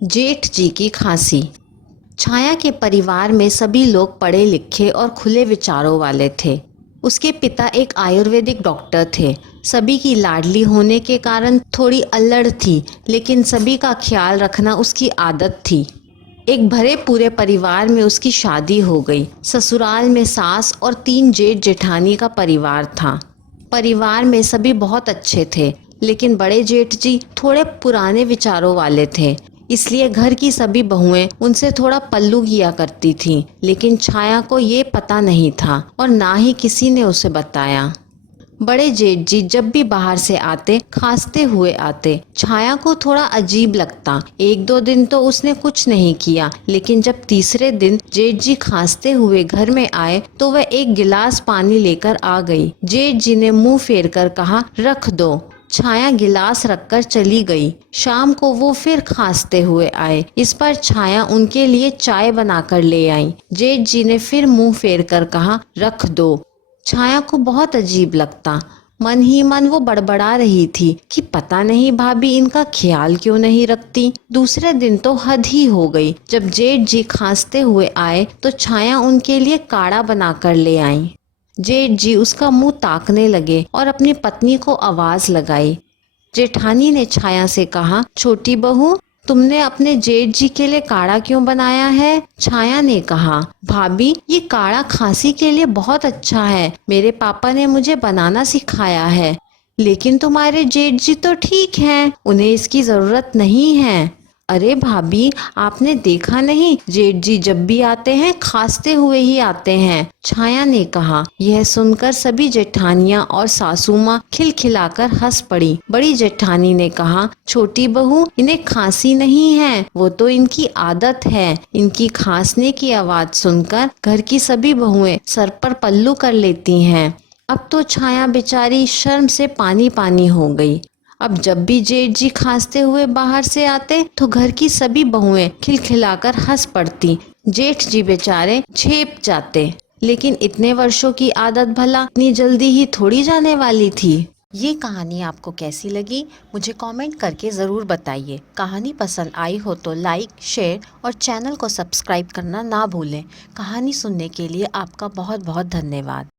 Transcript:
जेठ जी की खांसी। छाया के परिवार में सभी लोग पढ़े लिखे और खुले विचारों वाले थे। उसके पिता एक आयुर्वेदिक डॉक्टर थे। सभी की लाडली होने के कारण थोड़ी अल्लड़ थी, लेकिन सभी का ख्याल रखना उसकी आदत थी। एक भरे पूरे परिवार में उसकी शादी हो गई। ससुराल में सास और 3 जेठ जेठानी का परिवार था। परिवार में सभी बहुत अच्छे थे, लेकिन बड़े जेठ जी थोड़े पुराने विचारों वाले थे। इसलिए घर की सभी बहुएं उनसे थोड़ा पल्लू किया करती थीं, लेकिन छाया को ये पता नहीं था और ना ही किसी ने उसे बताया। बड़े जेठ जी जब भी बाहर से आते खांसते हुए आते। छाया को थोड़ा अजीब लगता। 1-2 दिन तो उसने कुछ नहीं किया, लेकिन जब तीसरे दिन जेठ जी खांसते हुए घर में आए तो वह एक गिलास पानी लेकर आ गई। जेठ जी ने मुंह फेर कर कहा, रख दो। छाया गिलास रखकर चली गई। शाम को वो फिर खांसते हुए आए। इस पर छाया उनके लिए चाय बनाकर ले आई। जेठ जी ने फिर मुंह फेर कर कहा, रख दो। छाया को बहुत अजीब लगता। मन ही मन वो बड़बड़ा रही थी कि पता नहीं भाभी इनका ख्याल क्यों नहीं रखती। दूसरे दिन तो हद ही हो गई। जब जेठ जी खांसते हुए आए तो छाया उनके लिए काढ़ा बनाकर ले आई। जेठ जी उसका मुंह ताकने लगे और अपनी पत्नी को आवाज लगाई। जेठानी ने छाया से कहा, छोटी बहू, तुमने अपने जेठ जी के लिए काढ़ा क्यों बनाया है? छाया ने कहा, भाभी ये काढ़ा खांसी के लिए बहुत अच्छा है। मेरे पापा ने मुझे बनाना सिखाया है। लेकिन तुम्हारे जेठ जी तो ठीक हैं, उन्हें इसकी जरूरत नहीं है। अरे भाभी, आपने देखा नहीं, जेठ जी जब भी आते हैं खांसते हुए ही आते हैं। छाया ने कहा। यह सुनकर सभी जेठानियां और सासू माँ खिलखिलाकर हंस पड़ी। बड़ी जेठानी ने कहा, छोटी बहू, इन्हें खांसी नहीं है, वो तो इनकी आदत है। इनकी खांसने की आवाज सुनकर घर की सभी बहुएं सर पर पल्लू कर लेती हैं। अब तो छाया बेचारी शर्म से पानी पानी हो गई। अब जब भी जेठ जी खांसते हुए बाहर से आते तो घर की सभी बहुएं खिलखिलाकर हंस पड़ती। जेठ जी बेचारे झेप जाते। लेकिन इतने वर्षों की आदत भला इतनी जल्दी ही थोड़ी जाने वाली थी। ये कहानी आपको कैसी लगी मुझे कमेंट करके ज़रूर बताइए। कहानी पसंद आई हो तो लाइक, शेयर और चैनल को सब्सक्राइब करना ना भूलें। कहानी सुनने के लिए आपका बहुत बहुत धन्यवाद।